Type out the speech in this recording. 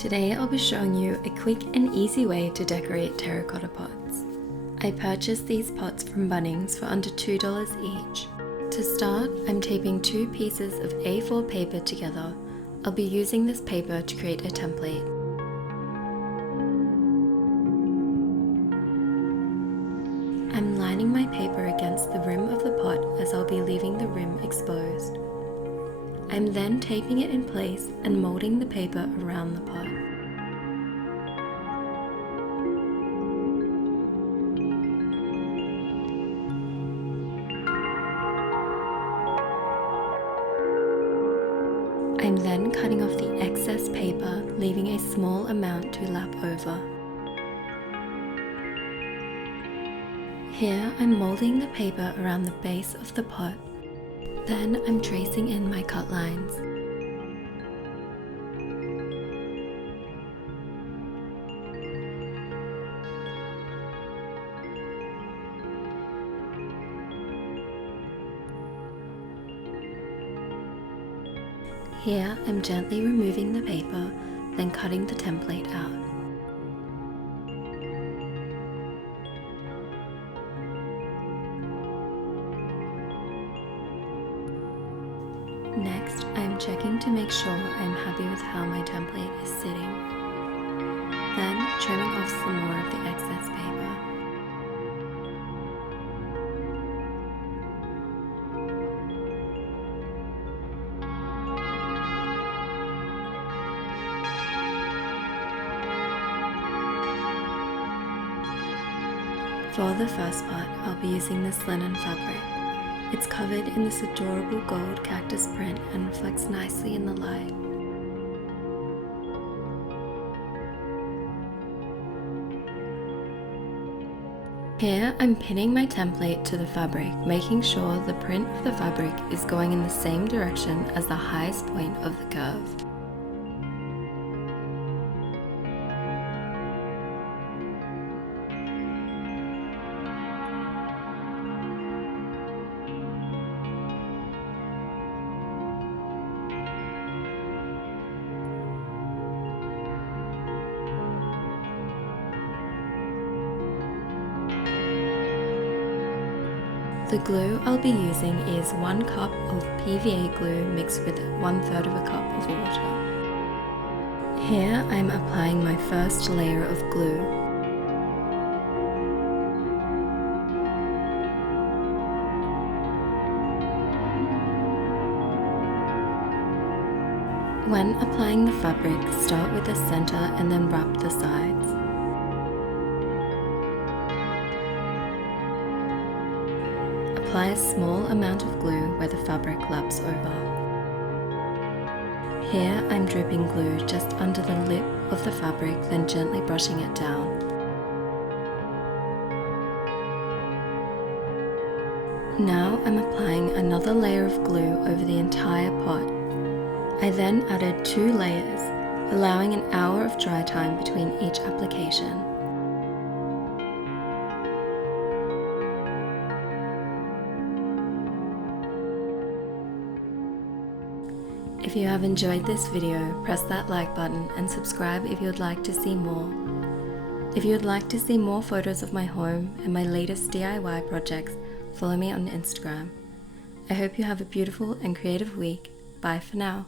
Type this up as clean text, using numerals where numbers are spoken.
Today I'll be showing you a quick and easy way to decorate terracotta pots. I purchased these pots from Bunnings for under $2 each. To start, I'm taping two pieces of A4 paper together. I'll be using this paper to create a template. I'm lining my paper against the rim of the pot as I'll be leaving the rim exposed. I'm then taping it in place and molding the paper around the pot. I'm then cutting off the excess paper, leaving a small amount to lap over. Here I'm molding the paper around the base of the pot. Then I'm tracing in my cut lines. Here I'm gently removing the paper, then cutting the template out. Next, I'm checking to make sure I'm happy with how my template is sitting. Then, trimming off some more of the excess paper. For the first part, I'll be using this linen fabric. It's covered in this adorable gold cactus print and reflects nicely in the light. Here I'm pinning my template to the fabric, making sure the print of the fabric is going in the same direction as the highest point of the curve. The glue I'll be using is 1 cup of PVA glue mixed with 1/3 of a cup of water. Here I'm applying my first layer of glue. When applying the fabric, start with the center and then wrap the sides. Apply a small amount of glue where the fabric laps over. Here I'm dripping glue just under the lip of the fabric, then gently brushing it down. Now I'm applying another layer of glue over the entire pot. I then added 2 layers, allowing an hour of dry time between each application. If you have enjoyed this video, press that like button and subscribe if you would like to see more. If you would like to see more photos of my home and my latest DIY projects, follow me on Instagram. I hope you have a beautiful and creative week. Bye for now.